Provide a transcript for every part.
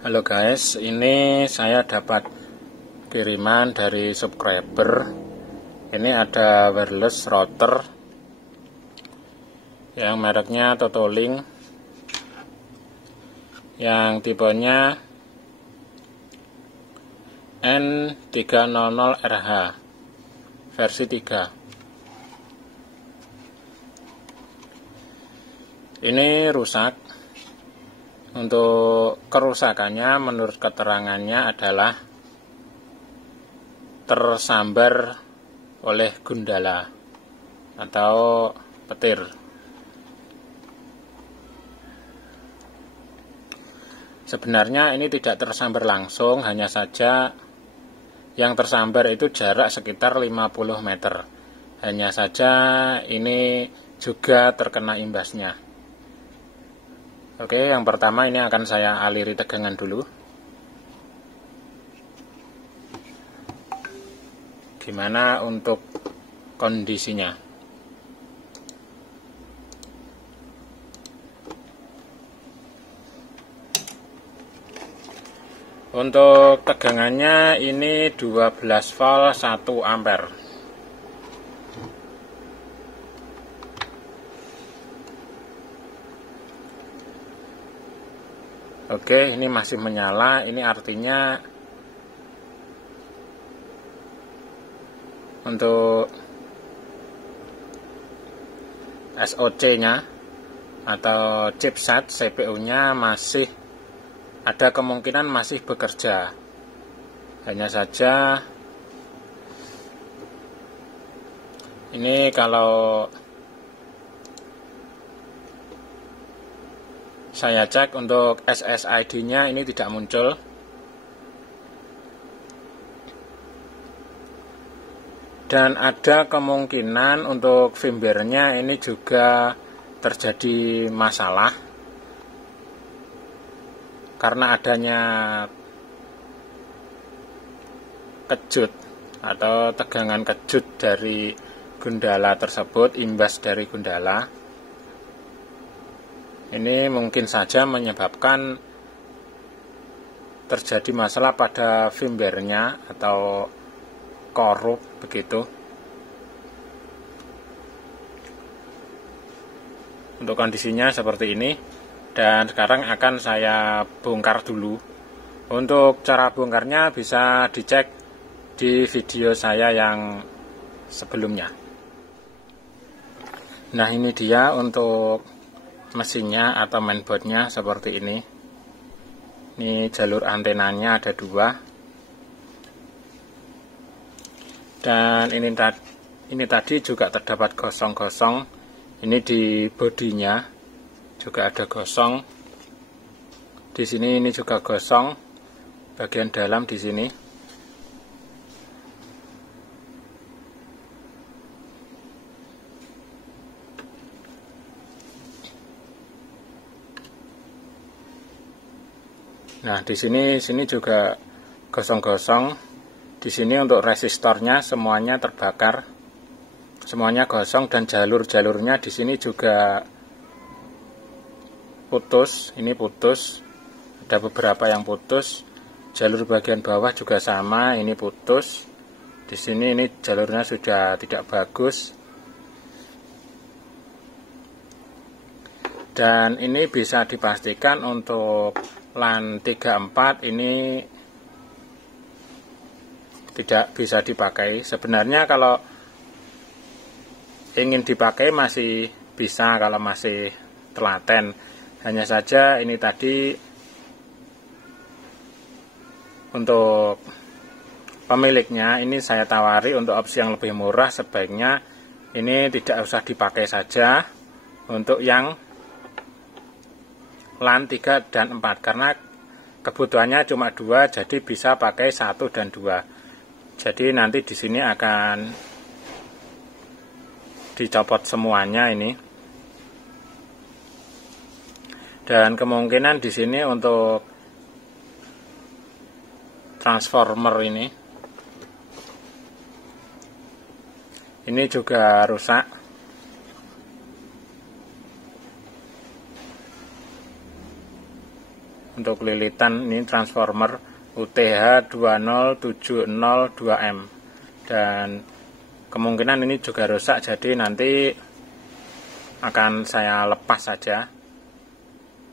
Halo guys, ini saya dapat kiriman dari subscriber. Ini ada wireless router yang mereknya Totolink, yang tipenya N300RH versi 3. Ini rusak. Untuk kerusakannya menurut keterangannya adalah tersambar oleh gundala atau petir. Sebenarnya ini tidak tersambar langsung, hanya saja yang tersambar itu jarak sekitar 50 meter. Hanya saja ini juga terkena imbasnya. Oke, yang pertama ini akan saya aliri tegangan dulu. Gimana untuk kondisinya? Untuk tegangannya ini 12 volt 1 ampere. Oke, ini masih menyala. Ini artinya untuk SoC-nya atau chipset CPU-nya masih ada kemungkinan masih bekerja. Hanya saja ini kalau saya cek untuk SSID-nya ini tidak muncul. Dan ada kemungkinan untuk firmware-nya ini juga terjadi masalah karena adanya kejut atau tegangan kejut dari gundala tersebut, imbas dari gundala. Ini mungkin saja menyebabkan terjadi masalah pada firmware-nya atau korup begitu. Untuk kondisinya seperti ini, dan sekarang akan saya bongkar dulu. Untuk cara bongkarnya bisa dicek di video saya yang sebelumnya. Nah, ini dia untuk mesinnya atau mainboardnya seperti ini. Ini jalur antenanya ada 2. Dan ini tadi juga terdapat gosong-gosong. Ini di bodinya juga ada gosong. Di sini ini juga gosong. Bagian dalam di sini. Nah, di sini juga gosong-gosong. Di sini untuk resistornya semuanya terbakar. Semuanya gosong dan jalur-jalurnya di sini juga putus. Ini putus. Ada beberapa yang putus. Jalur bagian bawah juga sama, ini putus. Di sini ini jalurnya sudah tidak bagus. Dan ini bisa dipastikan untuk LAN 34 ini tidak bisa dipakai. Sebenarnya kalau ingin dipakai masih bisa kalau masih telaten. Hanya saja ini tadi untuk pemiliknya ini saya tawari untuk opsi yang lebih murah, sebaiknya ini tidak usah dipakai saja untuk yang LAN 3 dan 4 karena kebutuhannya cuma 2, jadi bisa pakai 1 dan 2. Jadi nanti di sini akan dicopot semuanya ini. Dan kemungkinan di sini untuk transformer ini juga rusak. untuk lilitan ini transformer UTH20702M, dan kemungkinan ini juga rusak, jadi nanti akan saya lepas saja.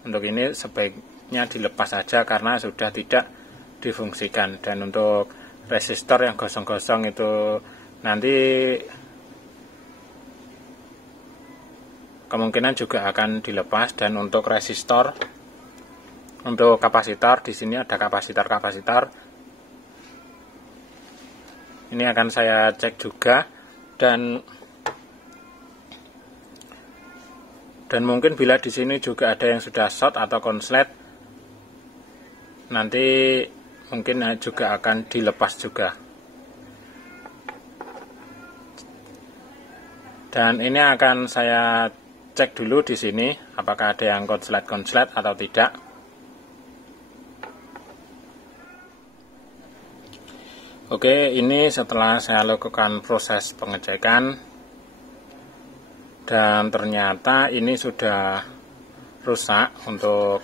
Untuk ini sebaiknya dilepas saja karena sudah tidak difungsikan. Dan untuk resistor yang gosong-gosong itu nanti kemungkinan juga akan dilepas. Dan untuk resistor, untuk kapasitor, di sini ada kapasitor. Ini akan saya cek juga, dan mungkin bila di sini juga ada yang sudah short atau konslet, nanti mungkin juga akan dilepas juga. Dan ini akan saya cek dulu di sini apakah ada yang konslet atau tidak. Oke, ini setelah saya lakukan proses pengecekan, dan ternyata ini sudah rusak untuk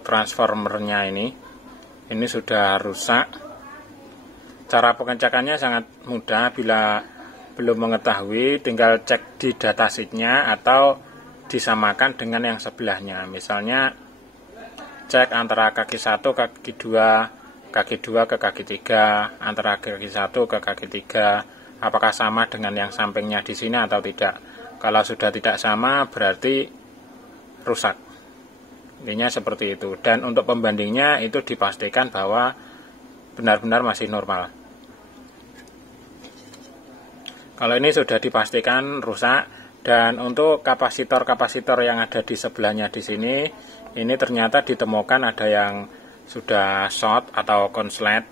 transformernya ini sudah rusak. Cara pengecekannya sangat mudah. Bila belum mengetahui, tinggal cek di datasheetnya atau disamakan dengan yang sebelahnya. Misalnya cek antara kaki 1 kaki 2, kaki 2 ke kaki 3, antara kaki 1 ke kaki 3, apakah sama dengan yang sampingnya di sini atau tidak. Kalau sudah tidak sama, berarti rusak. Intinya seperti itu. Dan untuk pembandingnya itu dipastikan bahwa benar-benar masih normal. Kalau ini sudah dipastikan rusak. Dan untuk kapasitor yang ada di sebelahnya di sini, ini ternyata ditemukan ada yang sudah short atau konslet.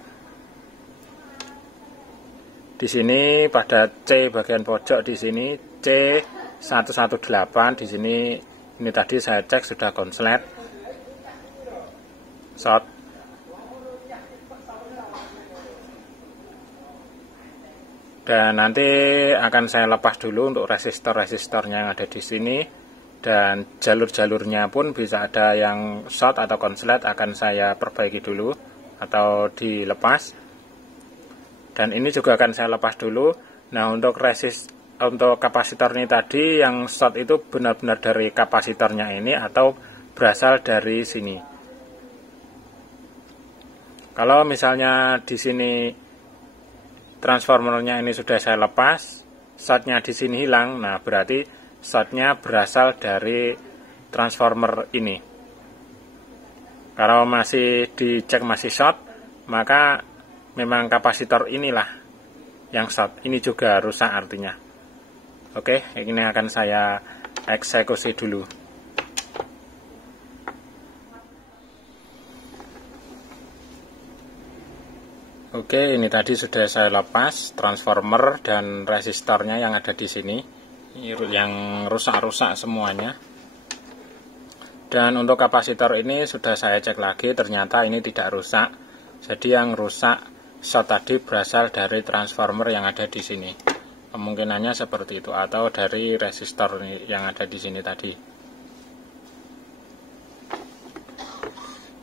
Di sini pada C bagian pojok di sini C118 di sini, ini tadi saya cek sudah konslet short. Dan nanti akan saya lepas dulu untuk resistornya yang ada di sini, dan jalur-jalurnya pun bisa ada yang short atau konslet, akan saya perbaiki dulu atau dilepas. Dan ini juga akan saya lepas dulu. Nah, untuk kapasitor ini tadi yang short itu benar-benar dari kapasitornya ini atau berasal dari sini. Kalau misalnya di sini transformernya ini sudah saya lepas, shortnya di sini hilang, nah berarti shortnya berasal dari transformer ini. Kalau masih dicek masih short, maka memang kapasitor inilah yang short. Ini juga rusak artinya. Oke, ini akan saya eksekusi dulu. Oke, ini tadi sudah saya lepas transformer dan resistornya yang ada di sini, yang rusak-rusak semuanya. Dan untuk kapasitor ini sudah saya cek lagi, ternyata ini tidak rusak. Jadi yang rusak short tadi berasal dari transformer yang ada di sini. Kemungkinannya seperti itu, atau dari resistor yang ada di sini tadi.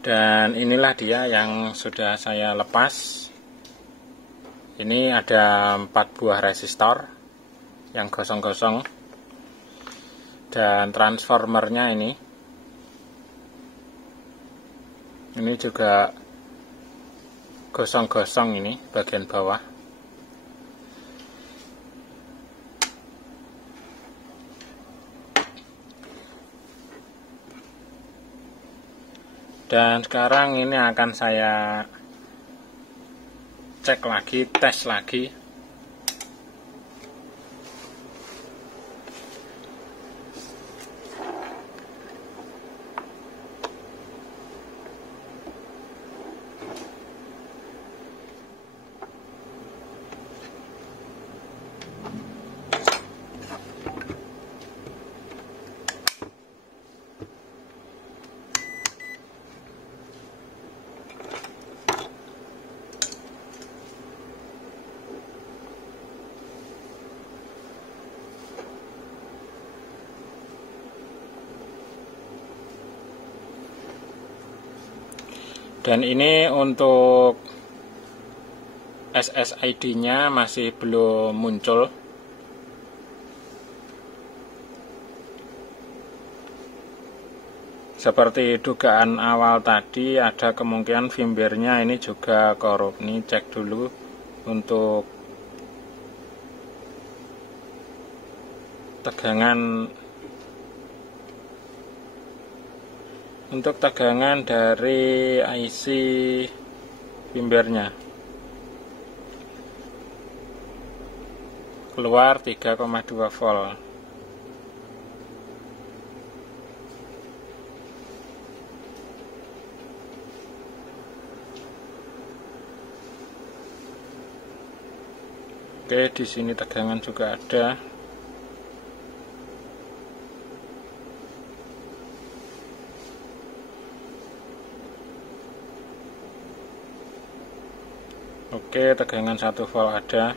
Dan inilah dia yang sudah saya lepas. Ini ada 4 buah resistor yang gosong-gosong, dan transformernya ini juga gosong-gosong, ini bagian bawah. Dan sekarang ini akan saya cek lagi, tes lagi. Dan ini untuk SSID-nya masih belum muncul. Seperti dugaan awal tadi, ada kemungkinan firmware-nya ini juga korup. Ini cek dulu untuk tegangan dari IC firmware-nya. Keluar 3,2 volt. Oke, di sini tegangan juga ada. Oke, tegangan 1 volt ada.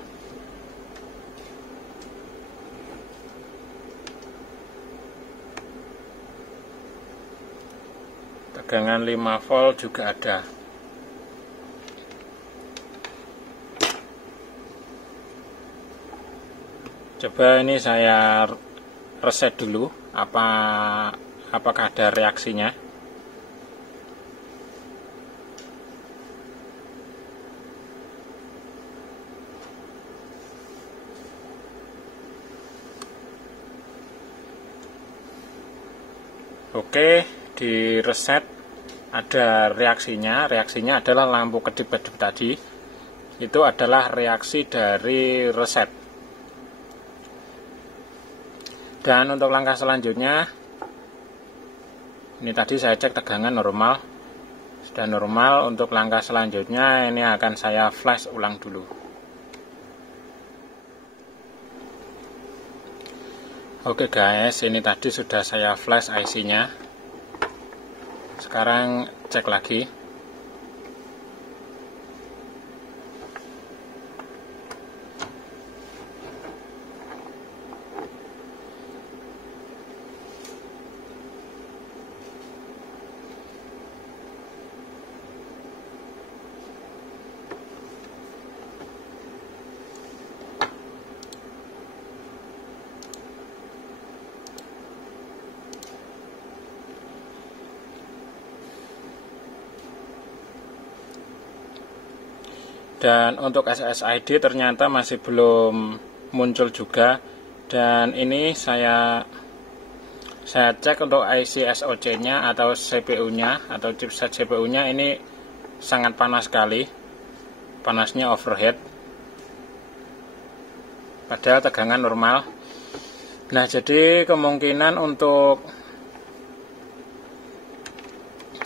Tegangan 5 volt juga ada. Coba ini saya reset dulu, apakah ada reaksinya. Oke, di reset ada reaksinya. Reaksinya adalah lampu kedip-kedip tadi. Itu adalah reaksi dari reset. Dan untuk langkah selanjutnya, ini tadi saya cek tegangan normal, sudah normal. Untuk langkah selanjutnya ini akan saya flash ulang dulu. Oke guys, ini tadi sudah saya flash IC-nya. Sekarang cek lagi. Dan untuk SSID ternyata masih belum muncul juga. Dan ini saya cek untuk IC SoC-nya atau CPU-nya atau chipset CPU-nya ini sangat panas sekali. Panasnya overheat. Padahal tegangan normal. Nah, jadi kemungkinan untuk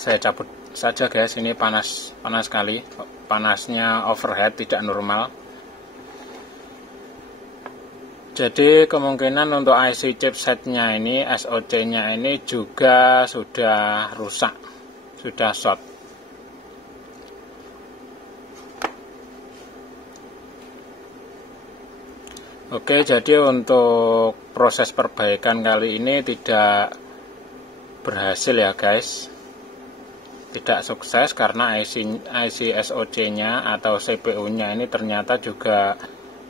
saya cabut saja guys, ini panas sekali. Panasnya overhead, tidak normal. Jadi kemungkinan untuk IC chipsetnya ini, SoC-nya ini juga sudah rusak, sudah short. Oke, jadi untuk proses perbaikan kali ini tidak berhasil ya guys. Tidak sukses karena IC SoC-nya atau CPU-nya ini ternyata juga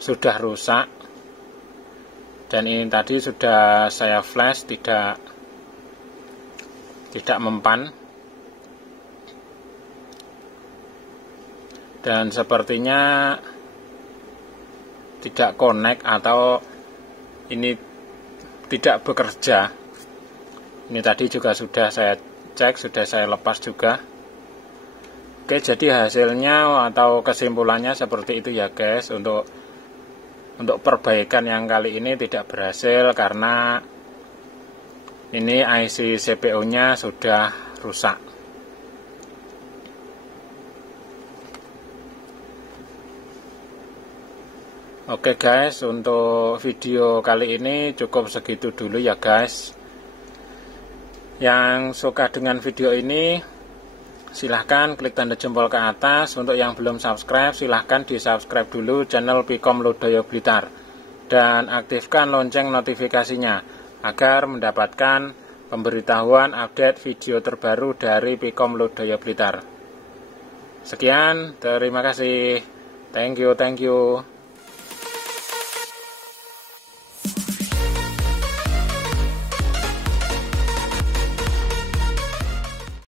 sudah rusak. Dan ini tadi sudah saya flash, tidak mempan. Dan sepertinya tidak connect atau ini tidak bekerja. Ini tadi juga sudah saya cek, sudah saya lepas juga. Oke, jadi hasilnya atau kesimpulannya seperti itu ya guys. Untuk perbaikan yang kali ini tidak berhasil karena ini IC CPU-nya sudah rusak. Oke guys, untuk video kali ini cukup segitu dulu ya guys. Yang suka dengan video ini silahkan klik tanda jempol ke atas. Untuk yang belum subscribe silahkan di subscribe dulu channel Pikom Lodaya Blitar dan aktifkan lonceng notifikasinya agar mendapatkan pemberitahuan update video terbaru dari Pikom Lodaya Blitar. Sekian, terima kasih. Thank you.